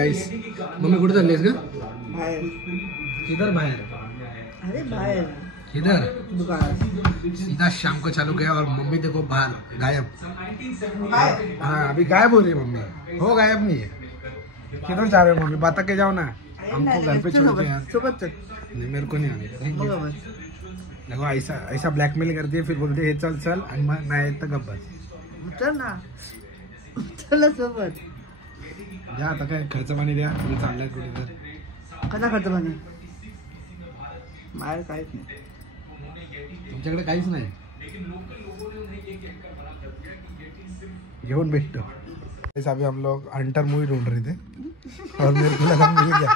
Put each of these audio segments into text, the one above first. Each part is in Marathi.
गाइस मम्मी कुठे चाललीस का? बाहेर. किधर बाहर? अरे बाहेर किधर? दुकान. सीधा शाम को चालू किया और मम्मी देखो बाहर गायब. काय? हाँ अभी गायब हो रही है मम्मी. हो गायब नहीं है. किधर जा रहे हो मम्मी? बता के जाओ ना. हमको घर पे छोड़ के यार. सोबत चल. नहीं मेरे को नहीं आने का. Thank you. बघा बस. देखो ऐसा ऐसा ब्लॅकमेल करते फिर बोलते हे चल चल आणि मग नाही येत तर गप्प बस. चल ना. चल ना सोबत. द्या आता काय खर्च पाणी द्या. तुम्ही चाललाय कुठे तर. कसा खर्च पाणी? बाहेर काहीच नाही. तुमच्याकडे काहीच नाही. घेऊन भेटतो. अभी हम लोग हंटर मूवी ढूंढ रहे थे और मेरे को लगा मिल गया.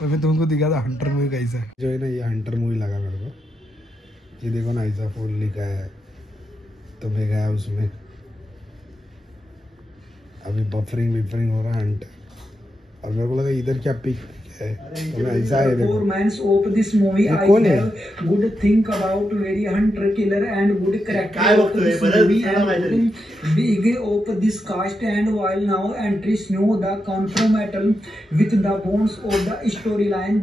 और मैं तुमको दिखा था हंटर मूवी कैसा है. जो है ना ये हंटर मूवी लगा मेरे को. ये देखो ना ऐसा फुल लिखा है तो मैं गया उसमें. अभी बफरिंग हो रहा है हंटर और मेरे को लगा इधर क्या पिक है तो मैं ऐसा है. Performance of this movie, I कौन है? have good think about very hunter killer and good character काय of बघतोय? this बरं movie दिसायला and पाहिजे. big of this cast and while now entries know the confrontal with the bones of the storyline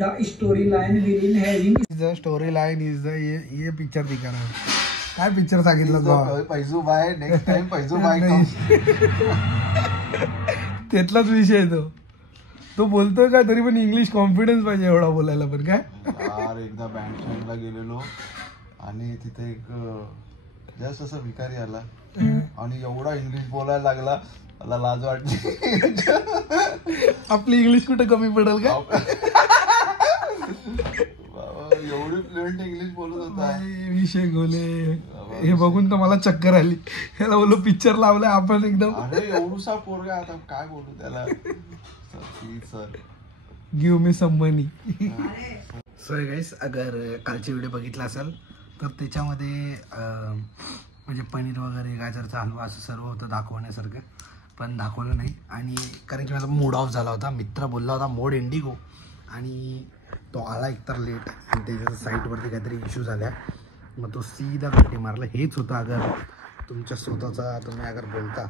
villain having the story line is the ये पिक्चर दिखा रहा है. काय पिक्चर सांगितलं तो? पैजू बाय नेक्स्ट टाइम पैजू बाय. त्यातलाच विषय आहे तो बोलतोय काय तरी पण इंग्लिश कॉन्फिडन्स पाहिजे एवढा बोलायला पण काय. यार एकदा बँड स्टँडला गेलेलो आणि तिथे एक जस्ट असा भिकारी आला आणि एवढा इंग्लिश बोलायला लागला मला लाज वाटली. आपली इंग्लिश कुठे कमी पडेल का? एवढी फ्लुएंट इंग्लिश बोलत होता. विषय गोले हे बघून तर मला चक्कर आली. ह्याला बोललो पिक्चर लावलाय आपण एकदम. अरे एवढूसा पोरगा आता काय बोलू त्याला. Sir give me some money. So guys अगर कालची व्हिडिओ बघितला असेल तर त्याच्यामध्ये म्हणजे पनीर वगैरे गाजरचा हलवा असं सर्व होतं दाखवण्यासारखं पण दाखवलं नाही. आणि कारण की माझा मूड ऑफ झाला होता. मित्र बोलला होता मोड इंडिगो आणि तो आला एकतर लेट आणि त्याच्या साईटवरती काहीतरी इश्यू झाल्या मग तो सीधा गट्टी मारला. हेच होतं अगर तुमच्या स्वतःचा तुम्ही अगर बोलता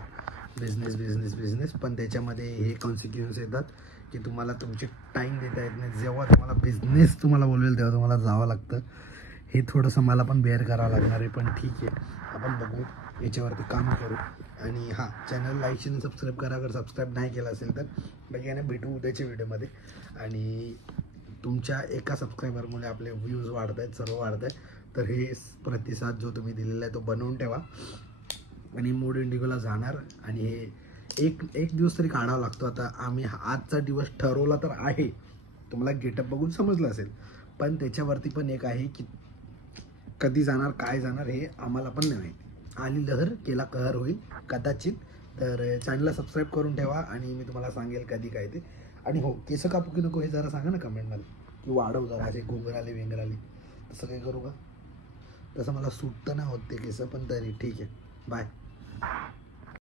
बिझनेस पण त्याच्यामध्ये हे कॉन्सिक्वेन्स येतात की तुम्हाला तुमचे टाईम देता येत नाही. जेव्हा तुम्हाला बिझनेस तुम्हाला बोलवेल तेव्हा तुम्हाला जावं लागतं. हे थोडंसं मला पण बेअर करावं लागणार आहे पण ठीक आहे आपण बघू याच्यावरती काम करू. आणि हां चॅनल लाईक आणि सबस्क्राईब करा अगर सबस्क्राईब नाही केलं असेल तर. बाकी याने भेटू उद्याच्या व्हिडिओमध्ये. आणि तुमच्या एका सबस्क्रायबरमुळे आपले व्ह्यूज वाढत आहेत सर्व वाढत आहेत. तर हे प्रतिसाद जो तुम्ही दिलेला आहे तो बनवून ठेवा आणि मूड इंडिगोला जाणार. आणि हे एक दिवस तरी काढावा लागतो. आता आम्ही आजचा दिवस ठरवला तर आहे तुम्हाला गेटअप बघून समजलं असेल पण त्याच्यावरती पण एक आहे की कधी जाणार काय जाणार हे आम्हाला पण नाही माहिती. आली लहर केला कहर होईल कदाचित. तर चॅनलला सबस्क्राईब करून ठेवा आणि मी तुम्हाला सांगेल कधी काय ते. आणि हो केस कापू की नको हे जरा सांगा ना कमेंटमध्ये की वाढव जरा असे घुंगराले वेंगराले तसं काही करू का? तसं मला सूट तर नाही होत ते केस पण तरी ठीक आहे. बाय.